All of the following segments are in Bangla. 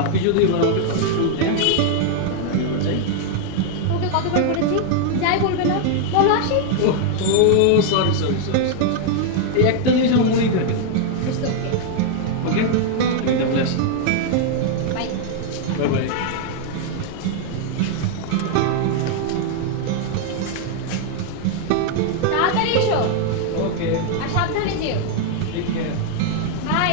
আপনি যদি এবার আমাকে পারমিশন দেন আমি এবার যাই। ওকে কতবার বলেছি যাই বলবে না, বলো আসি। ও ও সরি সরি সরি সরি, এই একটা জিনিস আমার মনেই থাকে। ইটস ওকে, ওকে আমি তাহলে আসি। বাই। Bye bye. তাড়াতাড়ি এসো ওকে আর সাবধানে যেও। Take care. বাই।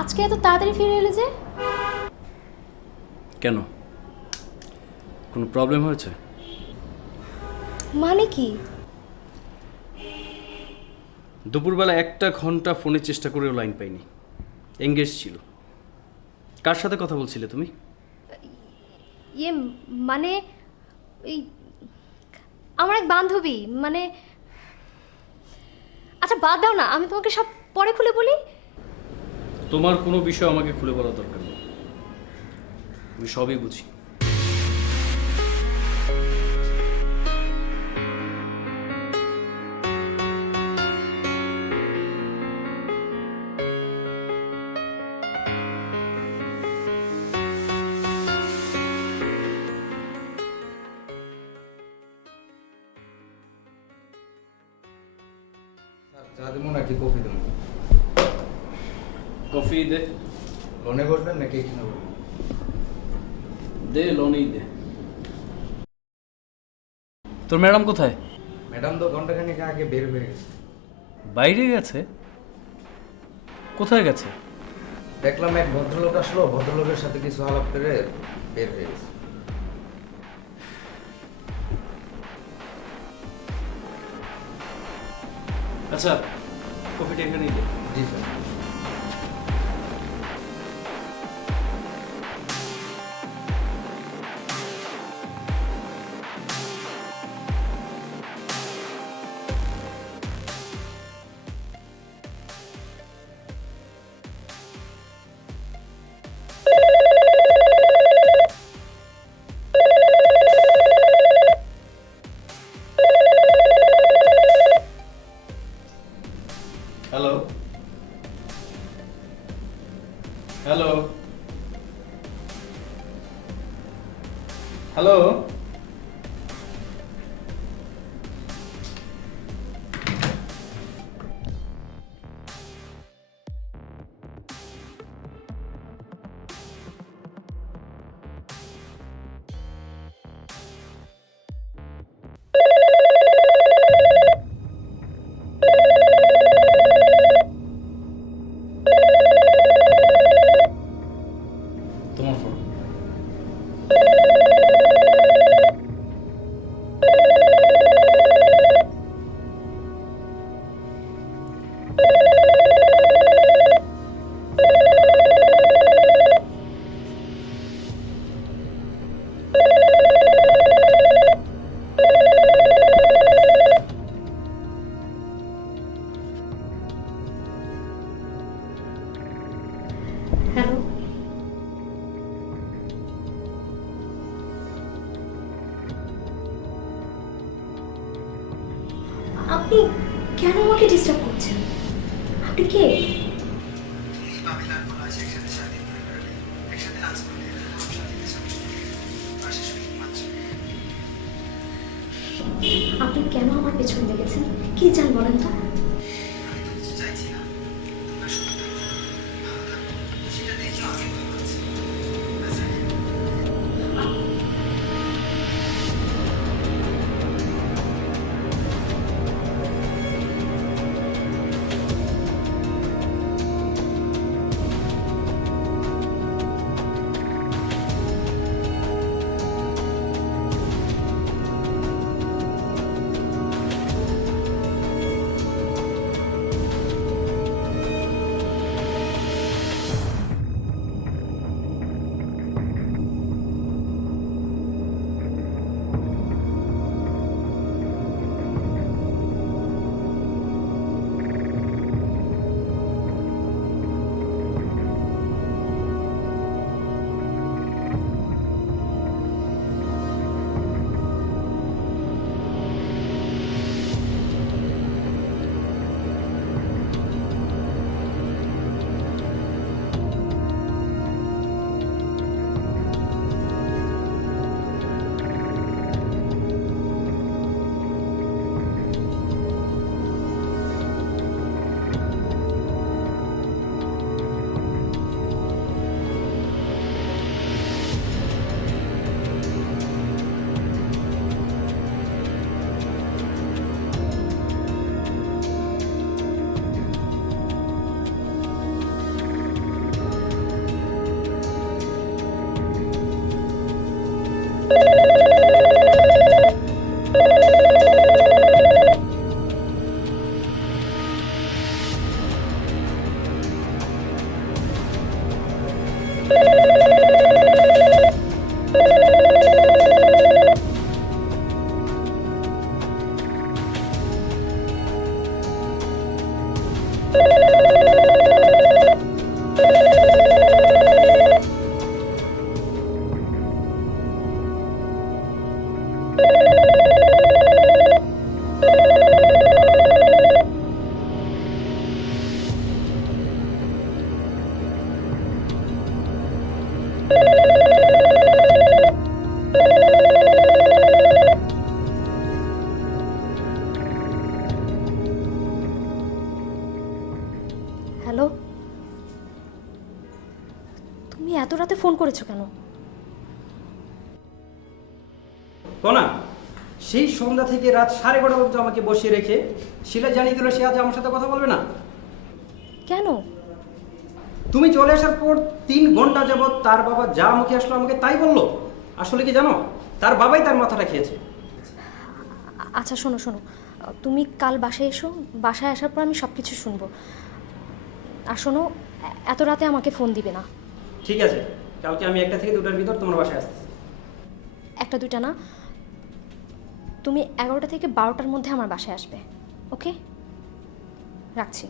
আজকে এত তাড়াতাড়ি ফিরে এলে যে? কেন, কোনো প্রবলেম হয়েছে? মানে কি? দুপুরবেলা 1 ঘন্টা ফোনের চেষ্টা করেও লাইন পাইনি, এঙ্গেজ ছিল। কার সাথে কথা বলছিলে তুমি? ইয়ে মানে এই আমার এক বান্ধবী, মানে আচ্ছা বাদ দাও না, আমি তোমাকে সব পরে খুলে বলি। তোমার কোনো বিষয় আমাকে খুলে বলার দরকার নেই, আমি সবই বুঝি। চা দেবো নাকি কফি দেবো? কফি দে। লোনে বসবেন নাকি এখানে বসবেন? দে, লোনেই দে। তোর ম্যাডাম কোথায়? ম্যাডাম তো ঘন্টাখানেক আগে বের হয়ে গেছে। বাইরে গেছে? কোথায় গেছে? দেখলাম এক ভদ্রলোক আসলো, ভদ্রলোকের সাথে কিছু আলাপ করে বের হয়ে গেছে। আচ্ছা, কফিটা এখানেই দে। জি স্যার। হ্যালো, আপনি কেন আমাকে ডিস্টার্ব করছেন? আপনি কে? আপনি কেন আমার পেছনে লেগেছেন? কি চান বলেন তো? হ্যালো, তুমি এত রাতে ফোন করেছো কেন? না, সেই সন্ধ্যা থেকে রাত 12:30 পর্যন্ত আমাকে বসিয়ে রেখে শিলা জানিয়ে দিল সে আজ আমার সাথে কথা বলবে না। কেন? তুমি চলে আসার পর 3 ঘন্টা যাবৎ তার বাবা যা মুখে আসলো আমাকে তাই বললো। আসলে কি জানো, তার বাবাই তার মাথাটা খেয়েছে। আচ্ছা শোনো শোনো, তুমি কাল বাসায় এসো, বাসায় আসার পর আমি সব কিছু শুনবো। আর শোনো, এত রাতে আমাকে ফোন দিবে না। ঠিক আছে, কালকে আমি 1টা থেকে 2টার ভিতর তোমার বাসায় আসতেছি। 1টা 2টা না, তুমি 11টা থেকে 12টার মধ্যে আমার বাসায় আসবে। ওকে, রাখছি।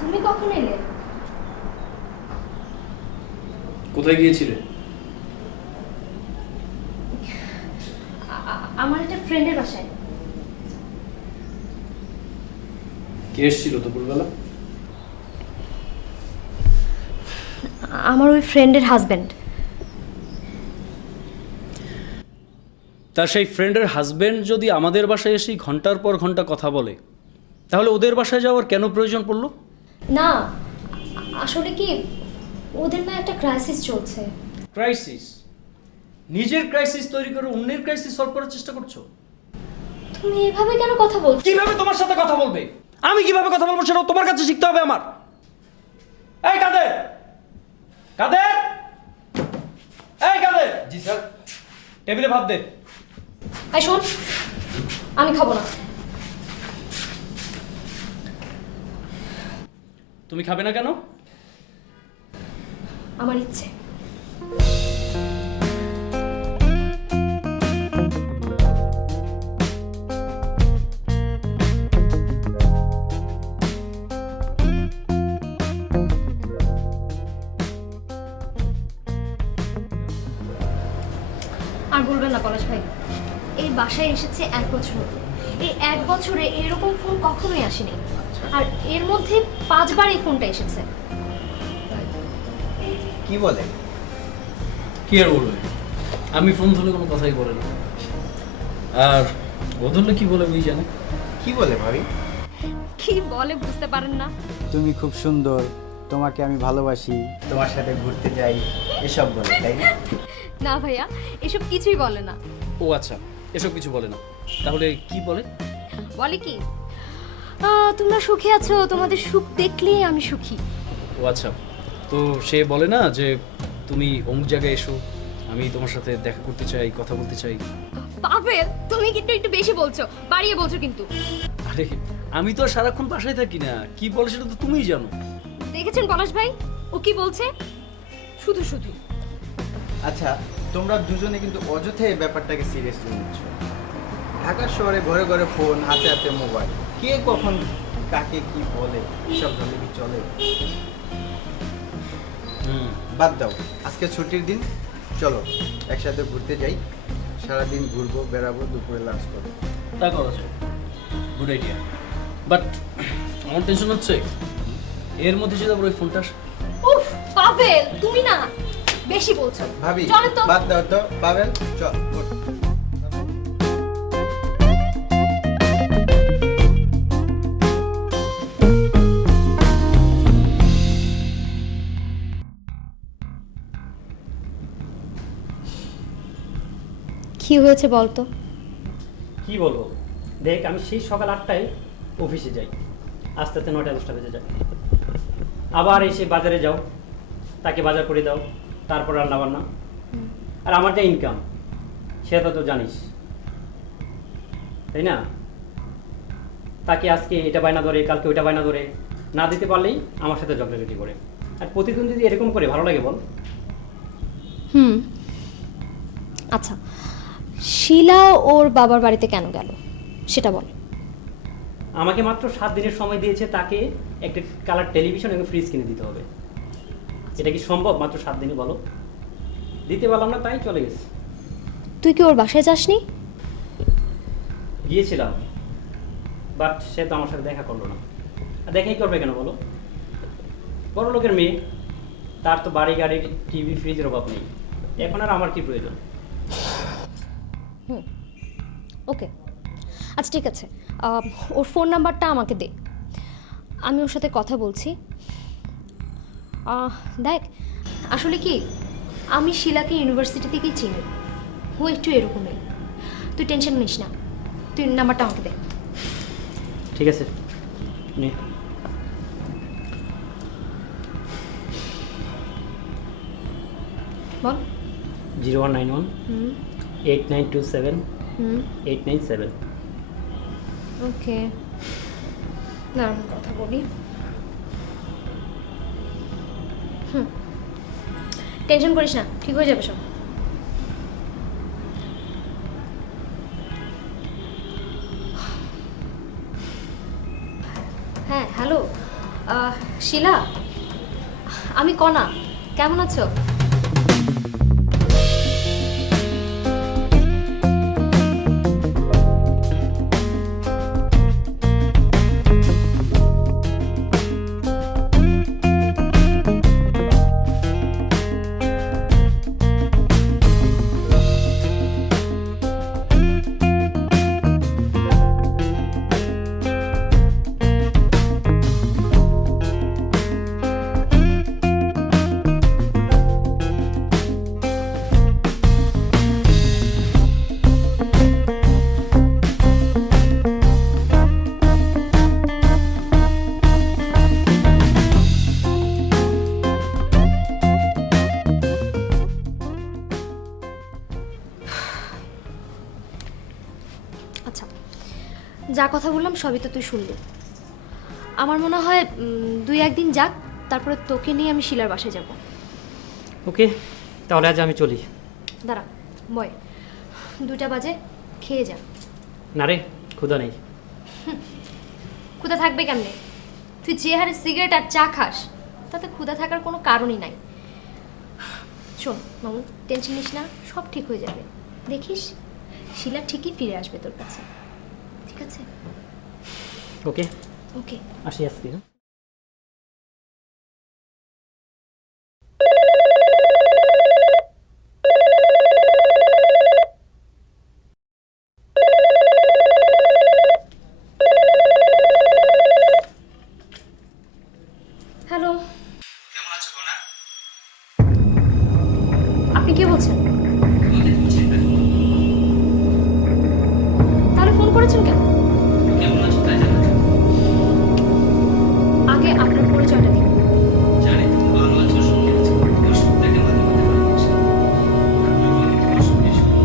তুমি কখন এলে? কোথায় গিয়েছিলে? আমার একটা ফ্রেন্ডের বাসায়। কে এসেছিল দুপুরবেলা? আমার ওই ফ্রেন্ডের হাজবেন্ড। তার সেই ফ্রেন্ডের হাজবেন্ড যদি আমাদের বাসায় এসে ঘন্টার পর ঘন্টা কথা বলে, তাহলে ওদের বাসায় যাওয়ার কেন প্রয়োজন পড়লো? না, আসলে কি ওদের না একটা ক্রাইসিস চলছে। ক্রাইসিস? নিজের ক্রাইসিস তৈরি করে অন্যের ক্রাইসিস সলভ করার চেষ্টা করছো? তুমি এভাবে কেন কথা বলছো? কিভাবে তোমার সাথে কথা বলবে? আমি কিভাবে কথা বলবো সেটা তোমার কাছে শিখতে হবে আমার। এই কাদের, কাদের, এই কাদের। জি স্যার। টেবিলে ভাত দে। এই শোন, আমি খাবো না। তুমি খাবে না কেন? আমার ইচ্ছে। এই বাসায় এসেছে 1 বছর হলো। এই 1 বছরে এরকম ফোন কখনোই আসেনি। আর এর মধ্যে 5 বার এই ফোনটা এসেছে। কি বলে? কি আর বলবে, আমি ফোন ধরলে কোনো কথাই বলে না, আর ও ধরলে কি বলে ওই জানে। কি বলে ভাবি? কি বলে বুঝতে পারেন না? তুমি খুব সুন্দর, তোমাকে আমি ভালোবাসি, তোমার সাথে ঘুরতে যাই, এসব বলে, তাই না? না ভাইয়া, এসব কিছুই বলে না। ও আচ্ছা, এসব কিছু বলে না, তাহলে কি বলে? বলে কি, তোমরা সুখী আছো, তোমাদের সুখ দেখলেই আমি সুখী। ও আচ্ছা, তো সে বলে না যে তুমি অমুক জায়গায় এসো, আমি তোমার সাথে দেখা করতে চাই, কথা বলতে চাই। পাবেল, তুমি কিন্তু একটু বেশি বলছো, বাড়িয়ে বলছো কিন্তু। আরে আমি তো আর সারাক্ষণ বাসায় থাকি না, কি বলে সেটা তো তুমিই জানো। দেখেছেন পলাশ ভাই, ও কি বলছে, শুধু শুধু। আচ্ছা, তোমরা দুজনে কিন্তু অযথাই এই ব্যাপারটাকে সিরিয়াসলি নিচ্ছ। ঢাকার শহরে ঘরে ঘরে ফোন, হাতে হাতে মোবাইল, কে কখন কাকে কি বলে এসব ভাবে কি চলে? বাদ দাও, আজকে ছুটির দিন, চলো একসাথে ঘুরতে যাই, সারাদিন ঘুরবো, বেড়াবো, দুপুরে লাঞ্চ করবো। তা করা যায়, গুড আইডিয়া, বাট আমার টেনশন হচ্ছে এর মধ্যে যদি আবার ওই ফোনটা আসে। উফ পাবেল, তুমি না বেশি বলছো। ভাবি চলো তো। বাদ দাও তো, পাবেল চল ওঠ। কি হয়েছে বলতো? কি বলবো, দেখ আমি সেই সকাল 8টায় অফিসে যাই, আস্তে আস্তে 9টা 10টা বেজে যায়। আবার এসে বাজারে যাও, তাকে বাজার করে দাও, তারপর রান্না বান্না। আর আমার যা ইনকাম সেটা তো জানিস, তাই না? তাকে আজকে এটা বায়না ধরে, কালকে ওইটা বায়না ধরে, না দিতে পারলেই আমার সাথে ঝগড়াঝাটি করে। আর প্রতিদিন যদি এরকম করে ভালো লাগে বল? আচ্ছা, শিলা ওর বাবার বাড়িতে কেন গেল সেটা বল। আমাকে মাত্র 7 দিনের সময় দিয়েছে, তাকে একটা কালার টেলিভিশন এবং ফ্রিজ কিনে দিতে হবে। এটা কি সম্ভব মাত্র 7 দিনে, বলো? দিতে পারলাম না, তাই চলে গেছে। তুই কি ওর বাসায় যাসনি? গিয়েছিলাম, বাট সে তো আমার সাথে দেখা করলো না। আর দেখাই করবে কেন বলো? বড় লোকের মেয়ে, তার তো বাড়ি গাড়ি টিভি ফ্রিজের অভাব নেই, এখন আর আমার কি প্রয়োজন? ওকে, আচ্ছা ঠিক আছে, ওর ফোন নাম্বারটা আমাকে দে, আমি ওর সাথে কথা বলছি। দেখ, আসলে কি, আমি শিলাকে ইউনিভার্সিটি থেকেই চিনি, ও একটু এরকমই। তুই টেনশন নিস না, তুই নাম্বারটা আমাকে দে। ঠিক আছে, নে। বল। 0191 হুম 8927 হুম 897। ওকে, দাঁড়ান কথা বলি। টেনশন করিস না, ঠিক হয়ে যাবে সব। হ্যাঁ হ্যালো, শিলা, আমি কণা, কেমন আছো? আচ্ছা, যা কথা বললাম সবই তো তুই শুনলি। আমার মনে হয় 2-1 দিন যাক, তারপরে তোকে নিয়ে আমি শিলার বাসায় যাব। ওকে, তাহলে আজ আমি চলি। দাঁড়া, বয়, 2টা বাজে, খেয়ে যা। না রে, ক্ষুধা নেই। ক্ষুধা থাকবে কেমনে? তুই যে হারে সিগারেট আর চা খাস, তাতে ক্ষুধা থাকার কোনো কারণই নাই। শোন মামু, টেনশন নিস না, সব ঠিক হয়ে যাবে, দেখিস শিলা ঠিকই ফিরে আসবে তোর কাছে, ঠিক আছে? ওকে, ওকে। আসি আজকে। হ্যাঁ? হ্যালো, কেমন আছো বোনা? আপনি কে বলছেন? তাহলে ফোন করেছেন কেন? কেমন আছো তাই জানাচ্ছি। আগে আপনার পরিচয়টা দিন। জানি তুমি ভালো আছো, সুখী আছো। তোমার সুখটাকে মাঝে মাঝে ভালোবাসি। আর তুমি তোমার সুখে সুখী।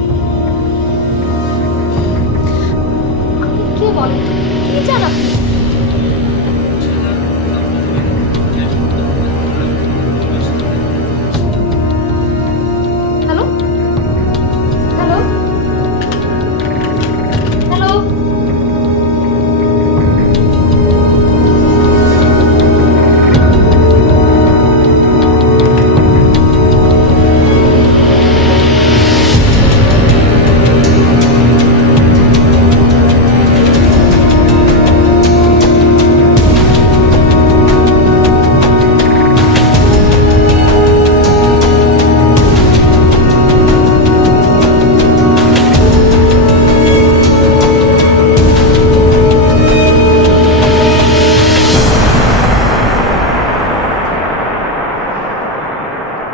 আপনি কে বলেন? কি চান আপনি? Hello, hello, hello.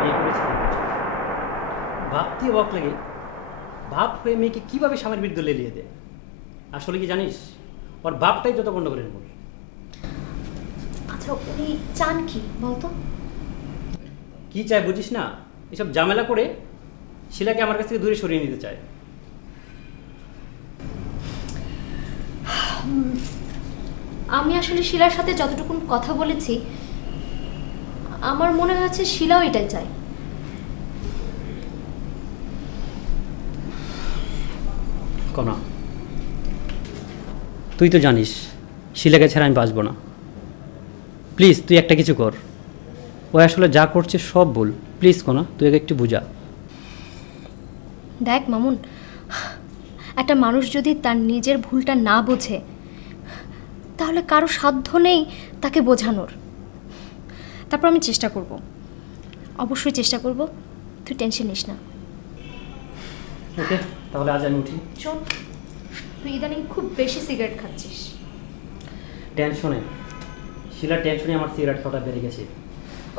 বিয়ে করেছে। ভাবতে অবাক লাগে, বাপ হয়ে মেয়েকে কিভাবে স্বামীর বিরুদ্ধে লেলিয়ে দেয়। আসলে কি জানিস, ওর বাপটাই যত গন্ডগোলের মূল। আচ্ছা, উনি চান কি বলতো? কি চায় বুঝিস না? এসব ঝামেলা করে শিলাকে আমার কাছ থেকে দূরে সরিয়ে নিতে চায়। আমি আসলে শিলার সাথে যতটুকু কথা বলেছি, আমার মনে হচ্ছে শিলাও এটাই চায়। কনা, তুই তো জানিস শিলাকে ছাড়া আমি বাঁচবো না। প্লিজ তুই একটা কিছু কর। ও আসলে যা করছে সব ভুল। প্লিজ কনা, তুই একে একটু বুঝা। দেখ মামুন, একটা মানুষ যদি তার নিজের ভুলটা না বোঝে, তাহলে কারো সাধ্য নেই তাকে বোঝানোর। তারপর আমি চেষ্টা করব, অবশ্যই চেষ্টা করব। তুই টেনশন নিস না। ওকে, তাহলে আজ আমি উঠি। শোন, তুই ইদানিং খুব বেশি সিগারেট খাচ্ছিস। টেনশনে, শিলার টেনশনে আমার সিগারেট খাওয়াটা বেড়ে গেছে।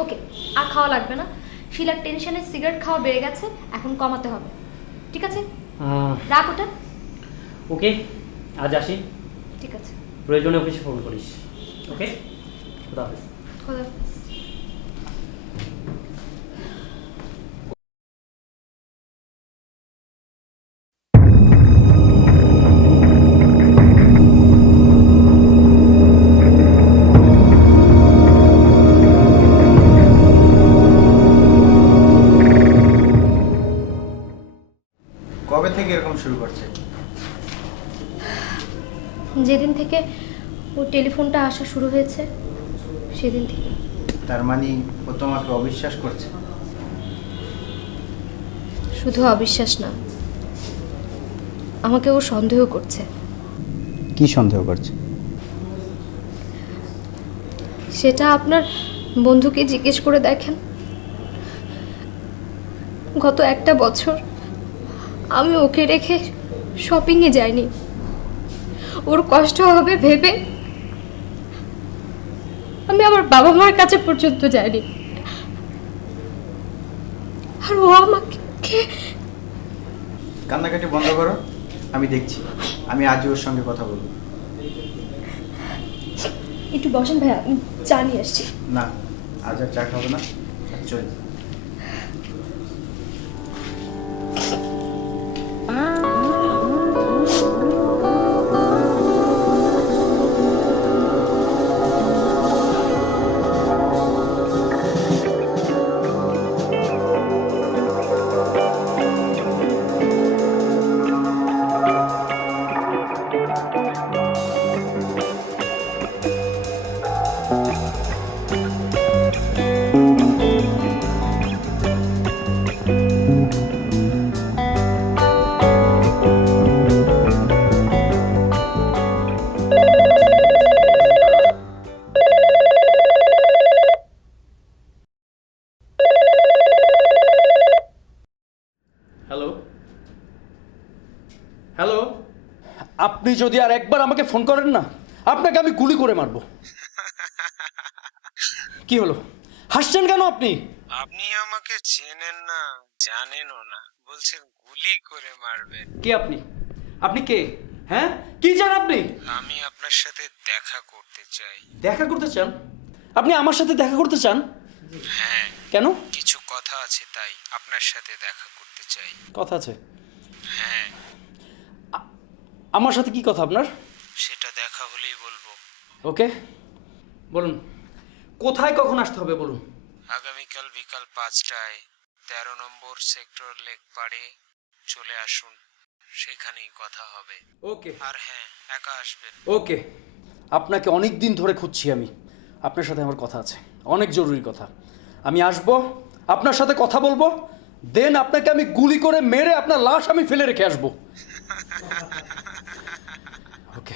ওকে, আর খাওয়া লাগবে না। শিলার টেনশনে সিগারেট খাওয়া বেড়ে গেছে, এখন কমাতে হবে। ঠিক আছে, রাখ ওটা। ওকে, আজ আসি। ঠিক আছে, প্রয়োজনে অফিসে ফোন করিস। ওকে, খুদা হাফেজ। খোদা হাফেজ। কবে থেকে এরকম শুরু করছে? যেদিন থেকে ওর টেলিফোনটা আসা শুরু হয়েছে সেদিন থেকে। তার মানে ও তোমাকে অবিশ্বাস করছে? শুধু অবিশ্বাস না, আমাকে ও সন্দেহ করছে। কি সন্দেহ করছে? সেটা আপনার বন্ধুকে জিজ্ঞেস করে দেখেন। গত একটা বছর আমি ওকে রেখে শপিংয়ে যাইনি। ওর কষ্ট হবে ভেবে আমি আমার বাবা মার কাছে পর্যন্ত যাইনি। আর ও আমাকে... কান্নাকাটি বন্ধ করো, আমি দেখছি। আমি আজই ওর সঙ্গে কথা বলবো। একটু বসেন ভাইয়া, আমি চা নিয়ে আসছি। না, আজ আর চা খাবো না, চল। হ্যালো, আপনি যদি আর একবার আমাকে ফোন করেন না, আপনাকে আমি গুলি করে মারবো। কি হলো, হাসছেন কেন আপনি? আপনি আমাকে চেনেন না, জানেনও না, বলছেন গুলি করে মারবেন। কে আপনি? আপনি কে? হ্যাঁ, কি চান আপনি? আমি আপনার সাথে দেখা করতে চাই। দেখা করতে চান? আপনি আমার সাথে দেখা করতে চান? হ্যাঁ, কেন? কিছু কথা আছে তাই আপনার সাথে দেখা করতে চাই। কথা আছে? হ্যাঁ, আমার সাথে কি কথা আপনার? সেটা দেখা হলেই বলবো। ওকে, বলুন কোথায় কখন আসতে হবে বলুন। আগামীকাল বিকাল 5টায় 13 নম্বর সেক্টর লেক পাড়ে চলে আসুন, সেখানেই কথা হবে। ওকে আর হ্যাঁ, একা আসবেন। ওকে, আপনাকে অনেক দিন ধরে খুঁজছি আমি। আপনার সাথে আমার কথা আছে, অনেক জরুরি কথা। আমি আসবো, আপনার সাথে কথা বলবো, দেন আপনাকে আমি গুলি করে মেরে আপনার লাশ আমি ফেলে রেখে আসবো। ওকে।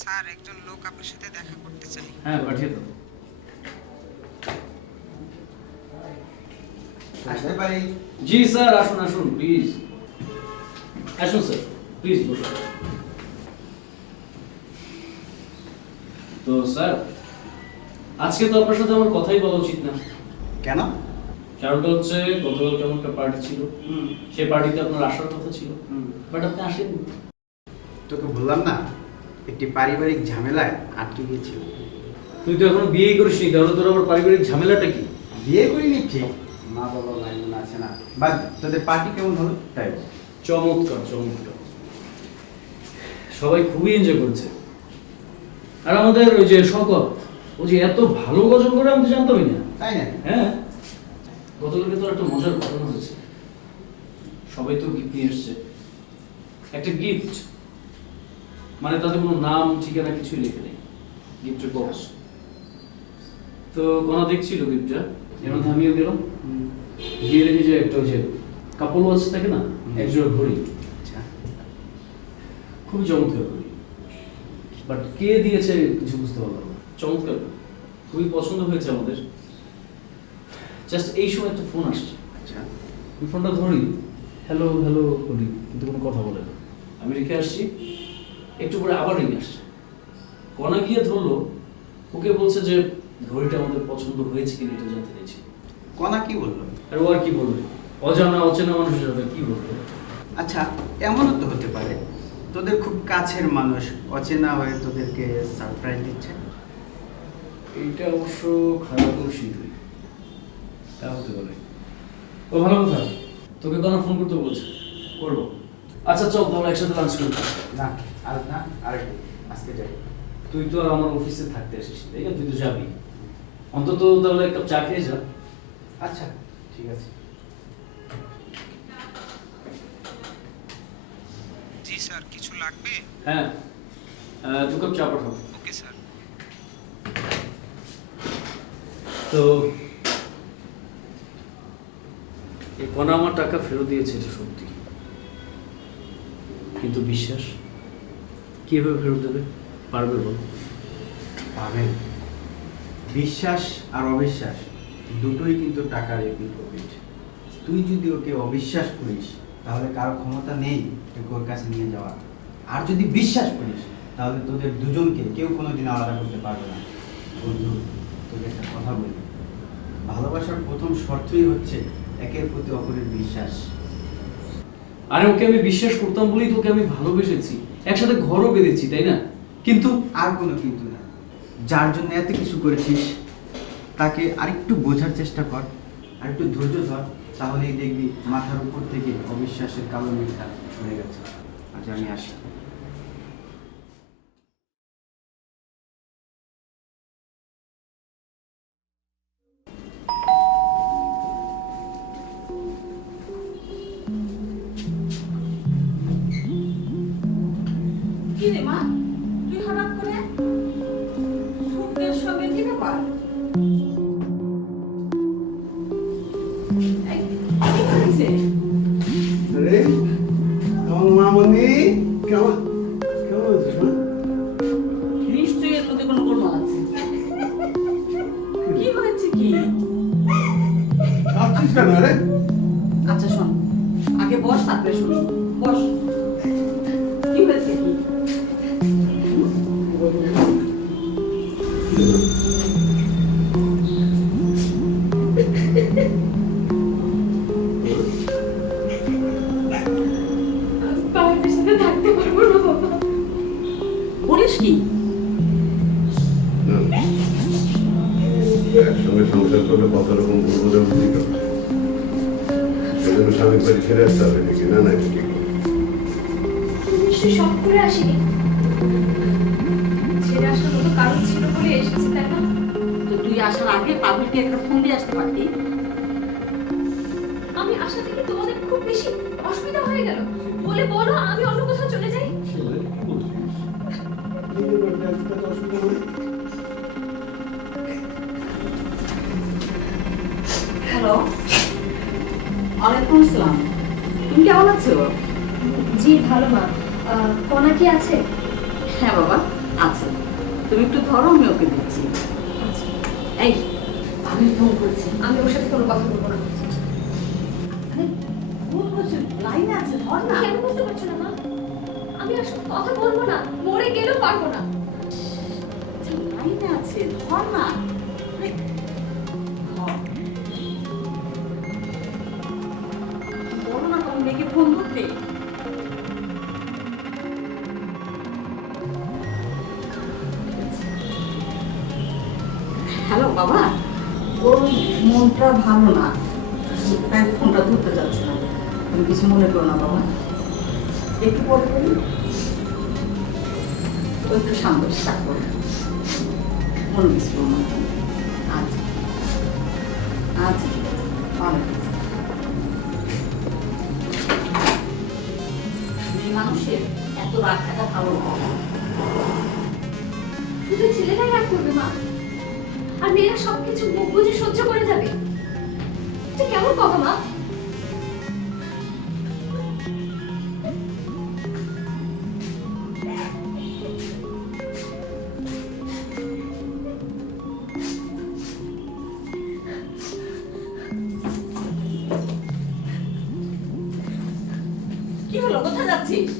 স্যার, একজন লোক আপনার সাথে দেখা করতে চাই। হ্যাঁ, পাঠিয়ে দাও। আসতে পারি? জি স্যার, আসুন আসুন প্লিজ। আসুন স্যার, প্লিজ বসুন। তো স্যার, আজকে তো আপনার সাথে আমার কথাই বলা উচিত না। কেন? কারণটা হচ্ছে গতকাল কেমন একটা পার্টি ছিল, সেই পার্টিতে আপনার আসার কথা ছিল, বাট আপনি আসেননি। তোকে বললাম না, একটি পারিবারিক ঝামেলায় আটকে গিয়েছিল। তুই তো এখনো বিয়েই করিসনি, তাহলে তোর আবার পারিবারিক ঝামেলাটা কি? বিয়ে করিনি ঠিক, মা বাবা ভাই বোন আছে না। বাদ, তোদের পার্টি কেমন হলো তাই বল। চমৎকার চমৎকার, সবাই খুবই এনজয় করছে। আর আমাদের ওই যে শকত, ও যে এত ভালো গজল করে আমি তো জানতামই না। তাই না? হ্যাঁ, গতকালকে তো একটা মজার ঘটনা হয়েছে। সবাই তো গিফট নিয়ে এসছে, একটা গিফট, মানে তাদের কোনো নাম ঠিকানা কিছুই লেখে নেই, গিফটের বক্স। তো কোনা দেখছিল গিফটটা, এর মধ্যে আমিও গেলাম, গিয়ে দেখি যে একটা ওই যে কাপল ওয়াচ থাকে না, একজোড়া ঘড়ি, আচ্ছা, খুবই চমৎকার ঘড়ি, বাট কে দিয়েছে কিছু বুঝতে পারলাম না। চমৎকার, খুবই পছন্দ হয়েছে আমাদের। জাস্ট এই সময় একটা ফোন আসছে, আচ্ছা। আমি ফোনটা ধরি, হ্যালো হ্যালো বলি, কিন্তু কোনো কথা বলে না। আমি রেখে আসছি, একটু পরে আবার রিং আসছে। কনা গিয়ে ধরলো, ওকে বলছে যে ঘড়িটা আমাদের পছন্দ হয়েছে কিনা এটা জানতে চাইছি। কনা কি বললো? আর ও আর কি বলবে, অজানা অচেনা মানুষের সাথে কি বলবে। আচ্ছা, এমনও তো হতে পারে তোদের খুব কাছের মানুষ অচেনা হয়ে তোদেরকে সারপ্রাইজ দিচ্ছে। এইটা অবশ্য খারাপ বলছি তুই, তা হতে পারে। ও ভালো কথা, তোকে কোনো ফোন করতে বলছে, করবো। আচ্ছা চল তাহলে একসাথে লাঞ্চ করবো। না, আজ না, আরেকটু, আজকে যাই। তুই তো আর আমার অফিসে থাকতে আসিস, তাই না? তুই তো যাবি, অন্তত তাহলে একটা চা খেয়ে যা। আচ্ছা, ঠিক আছে। জি স্যার, কিছু লাগবে? হ্যাঁ, 2 কাপ চা পাঠাও। Okay sir. তো এই কণা আমার টাকা ফেরত দিয়েছে, এটা সত্যি, কিন্তু বিশ্বাস কিভাবে ফেরত দেবে? পারবে বল? পাবেন। বিশ্বাস আর অবিশ্বাস দুটোই কিন্তু টাকার প্রফিট। তুই যদি ওকে অবিশ্বাস করিস তাহলে কারো ক্ষমতা নেই তোকে ওর কাছে নিয়ে যাওয়া। আর যদি বিশ্বাস করিস তাহলে তোদের দুজনকে কেউ কোনোদিন আলাদা করতে পারবে না। বন্ধু, তোকে একটা কথা বলি, ভালোবাসার প্রথম শর্তই হচ্ছে একের প্রতি অপরের বিশ্বাস। আরে ওকে আমি বিশ্বাস করতাম বলেই তোকে আমি ভালোবেসেছি, একসাথে ঘরও বেঁধেছি, তাই না? কিন্তু আর কোনো কিন্তু না। যার জন্য এত কিছু করেছিস তাকে আরেকটু বোঝার চেষ্টা কর, আরেকটু ধৈর্য ধর, তাহলেই দেখবি মাথার উপর থেকে অবিশ্বাসের কালো মেঘটা সরে গেছে। আচ্ছা, আমি আসি। কি রে মা, তুই হঠাৎ করে সুখের সঙ্গে কি ব্যাপার? এই, কি হয়েছে? আরে আমার মামনি কেমন কেমন আছিস মা? নিশ্চয়ই এর মধ্যে কোনো গোলমাল আছে। কি হয়েছে কি? কাঁদছিস কেন রে? আচ্ছা শোন, আগে বস, তারপরে শুনি। বস। কি হয়েছে কি? বাবার সাথে থাকতে পারবো না বাবা। বলিস কি? একসঙ্গে সংসার করলে কত রকম দুর্বোধন বুঝি তো, সেজন্য স্বামীর বাড়ি ছেড়ে আসতে হবে নাকি? না না, এটা ঠিক না। নিশ্চয়ই শখ করে আসিনি, ছেড়ে আসার মতো কারণ ছিল বলে এসেছি, তাই না? তো তুই আসার আগে পাবলিককে একটা ফোন দিয়ে আসতে পারতি। আমি আশা থেকে তোমাদের খুব বেশি অসুবিধা হয়ে গেল বলে বলো আমি অন্য কোথাও চলে যাই। ছেলে, কি বলছিস? নিজের বাড়িতে আসতে তো অসুবিধা নেই। হ্যালো, ওয়ালাইকুম আসসালাম। তুমি কেমন আছো? জি ভালো মা। কণা কি আছে? হ্যাঁ বাবা, আছে। তুমি একটু ধরো, আমি ওকে দিচ্ছি। এই, আমি ফোন করেছি। আমি ওর সাথে কোনো কথা বলবো না। আরে, ফোন করছি, লাইনে আছে, ধর না। কেন বুঝতে পারছো না মা? আমি আসলে কথা বলবো না, মরে গেলেও পারবো না। আচ্ছা, লাইনে আছে, ধর না। আরে, ধর। বলো না তোমার মেয়েকে ফোন করতে। হ্যালো বাবা, ওর মনটা ভালো না, তাই ফোনটা ধরতে যাচ্ছে না। তুমি কিছু মনে করো না বাবা, একটু পরে করি। ও একটু শান্ত থাকবো, মনে কিছু করো না। আচ্ছা আচ্ছা, ঠিক আছে, ভালো আছে। মেয়ে মানুষের এত রাগ থাকা ভালো না। শুধু ছেলেরাই রাগ করবে মা, আর মেয়েরা সবকিছু মুখ বুঝে সহ্য করে যাবে? এটা কেমন কথা মা? কি হলো, কোথায় যাচ্ছিস?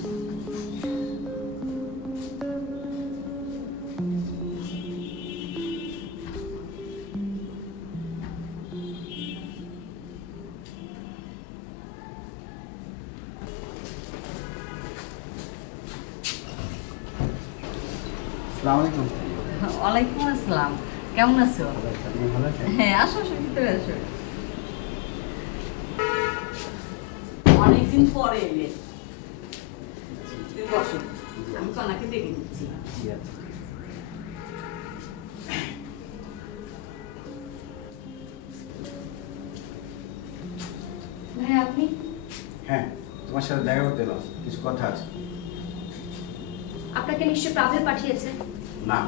আসসালামু আলাইকুম। ওয়ালাইকুম আসসালাম। কেমন আছো? আপনি ভালো আছেন? হ্যাঁ, আসো আসো, ভিতরে আসো। অনেকদিন পরে এলে। তুমি বসো, আমি কনাকে ডেকে দিচ্ছি। জি, আচ্ছা। ভাই আপনি? হ্যাঁ, তোমার সাথে দেখা করতে এলাম, কিছু কথা আছে। আপনাকে নিশ্চয়ই প্রাভেল পাঠিয়েছে। না,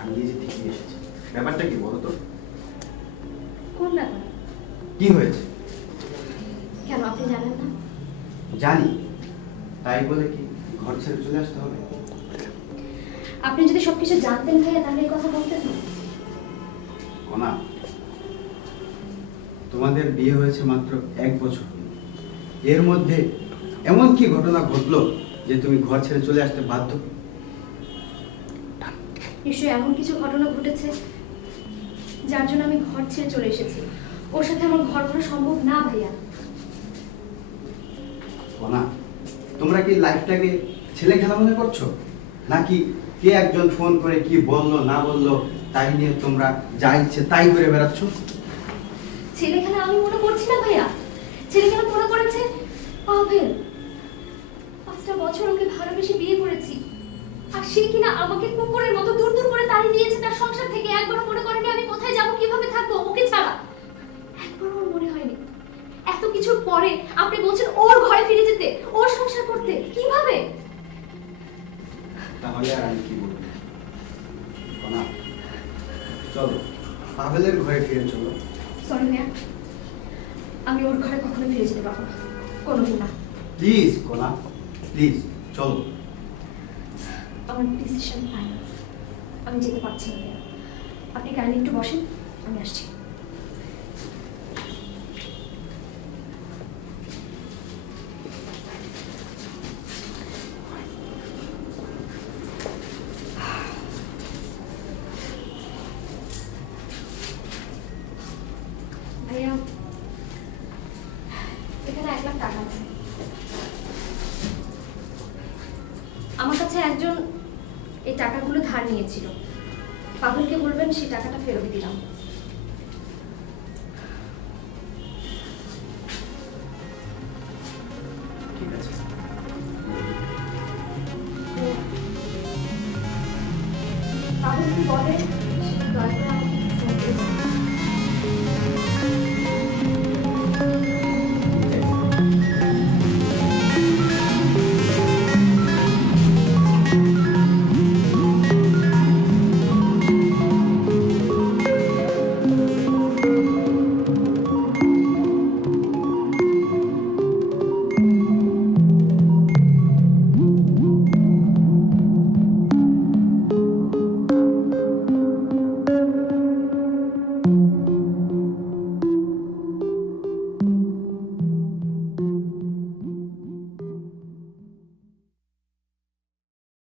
আমি নিজে থেকে এসেছি। ব্যাপারটা কি বলো তো? কোন ব্যাপার? কি হয়েছে? কেন আপনি জানেন না? জানি, তাই বলে কি ঘর ছেড়ে চলে আসতে হবে? আপনি যদি সবকিছু জানতেন ভাইয়া তাহলে এই কথা বলতেন না। কোনা, তোমাদের বিয়ে হয়েছে মাত্র 1 বছর, এর মধ্যে এমন কি ঘটনা ঘটলো যে তুমি ঘর ছেড়ে চলে আসতে বাধ্য? নিশ্চয়ই এমন কিছু ঘটনা ঘটেছে যার জন্য আমি ঘর ছেড়ে চলে এসেছি। ওর সাথে আমার ঘর করা সম্ভব না ভাইয়া। কোনা, তোমরা কি লাইফটাকে ছেলে খেলা মনে করছো, নাকি কে একজন ফোন করে কি বললো না বললো তাই নিয়ে তোমরা যা ইচ্ছে তাই করে বেড়াচ্ছ? ছেলে খেলা আমি মনে করছি না ভাইয়া, ছেলে খেলা মনে করেছে পাভেল। 5টা বছর ওকে ভালোবেসে বিয়ে করেছি, আর সে কিনা আমাকে কুকুরের মতো দূর দূর করে তাড়িয়ে দিয়েছে তার সংসার থেকে। একবারও মনে করেনি আমি কোথায় যাবো, কিভাবে থাকবো ওকে ছাড়া। একবারও ওর মনে হয়নি। এত কিছুর পরে আপনি বলছেন ওর ঘরে ফিরে যেতে, ওর সংসার করতে, কিভাবে? তাহলে আর আমি কি বলবো? কোনা, চলো পাভেলের ঘরে ফিরে চলো। সরি ভাইয়া, আমি ওর ঘরে কখনো ফিরে যেতে পারবো না, কোনোদিন না। প্লিজ কোনা, প্লিজ চলো। আমার ডিসিশন ফাইনাল, আমি যেতে পারছি না ভাইয়া। আপনি কাইন্ডলি একটু বসেন, আমি আসছি। ভাইয়া, এখানে 1 লাখ টাকা আছে। আমার কাছে একজন এই টাকাগুলো ধার নিয়েছিল, পাভেলকে বলবেন সেই টাকাটা ফেরত দিলাম। ঠিক আছে। পাভেল কি বলে দয়া করে